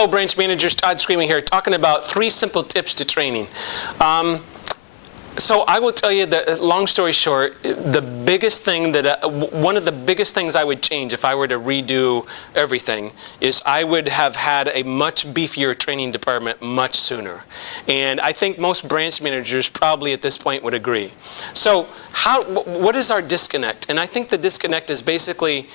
Hello, branch managers. Todd Screaming here, talking about 3 simple tips to training. So I will tell you that, long story short, the biggest thing that, one of the biggest things I would change if I were to redo everything is I would have had a much beefier training department much sooner. And I think most branch managers probably at this point would agree. So what is our disconnect? And I think the disconnect is basically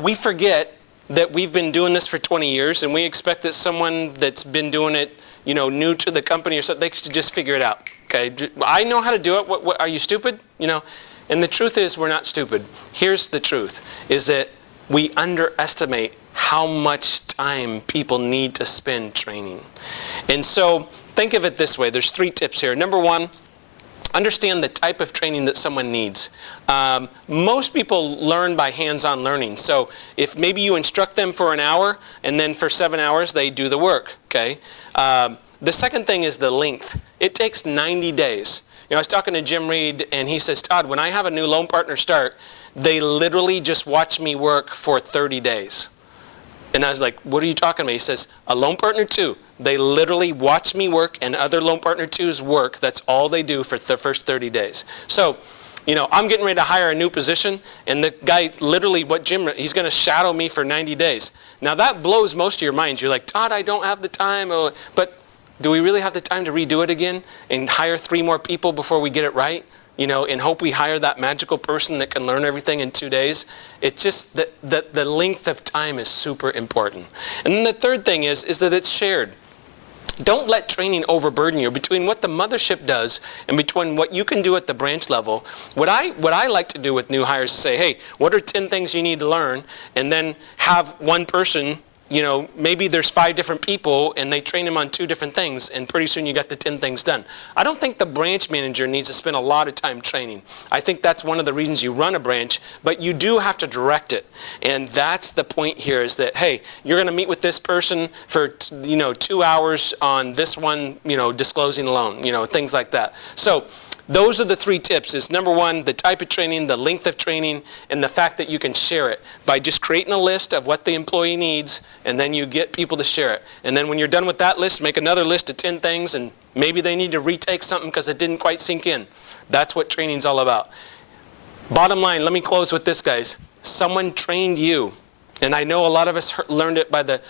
we forget that we've been doing this for 20 years and we expect that someone that's been doing it, you know, new to the company or something, they should just figure it out. Okay, I know how to do it. What, are you stupid? You know, and the truth is we're not stupid. Here's the truth, is that we underestimate how much time people need to spend training. And so think of it this way. There's 3 tips here. Number 1, understand the type of training that someone needs. Most people learn by hands-on learning. So if maybe you instruct them for an hour and then for 7 hours they do the work, okay? The second thing is the length. It takes 90 days. You know, I was talking to Jim Reed and he says, Todd, when I have a new loan partner start, they literally just watch me work for 30 days. And I was like, what are you talking about? He says, a loan partner 2. They literally watch me work and other loan partner 2s work. That's all they do for the first 30 days. So, you know, I'm getting ready to hire a new position and the guy literally, he's going to shadow me for 90 days. Now that blows most of your minds. You're like, Todd, I don't have the time. But do we really have the time to redo it again and hire 3 more people before we get it right? You know, and hope we hire that magical person that can learn everything in 2 days. It's just that the length of time is super important. And then the third thing is that it's shared. Don't let training overburden you. Between what the mothership does and between what you can do at the branch level, what I like to do with new hires is say, hey, what are 10 things you need to learn? And then have one person, you know, maybe there's 5 different people and they train them on 2 different things and pretty soon you got the 10 things done. I don't think the branch manager needs to spend a lot of time training. I think that's one of the reasons you run a branch, but you do have to direct it. And that's the point here, is that, hey, you're going to meet with this person for, you know, 2 hours on this one, you know, disclosing a loan, you know, things like that. So those are the 3 tips. Is number 1, the type of training, the length of training, and the fact that you can share it by just creating a list of what the employee needs, and then you get people to share it. And then when you're done with that list, make another list of 10 things, and maybe they need to retake something because it didn't quite sink in. That's what training's all about. Bottom line, let me close with this, guys. Someone trained you, and I know a lot of us learned it by the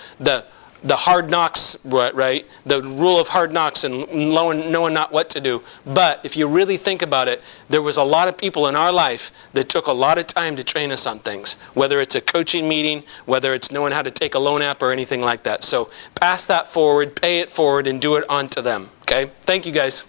hard knocks, right? The rule of hard knocks and knowing not what to do. But if you really think about it, there was a lot of people in our life that took a lot of time to train us on things, whether it's a coaching meeting, whether it's knowing how to take a loan app or anything like that. So pass that forward, pay it forward, and do it on to them, okay? Thank you, guys.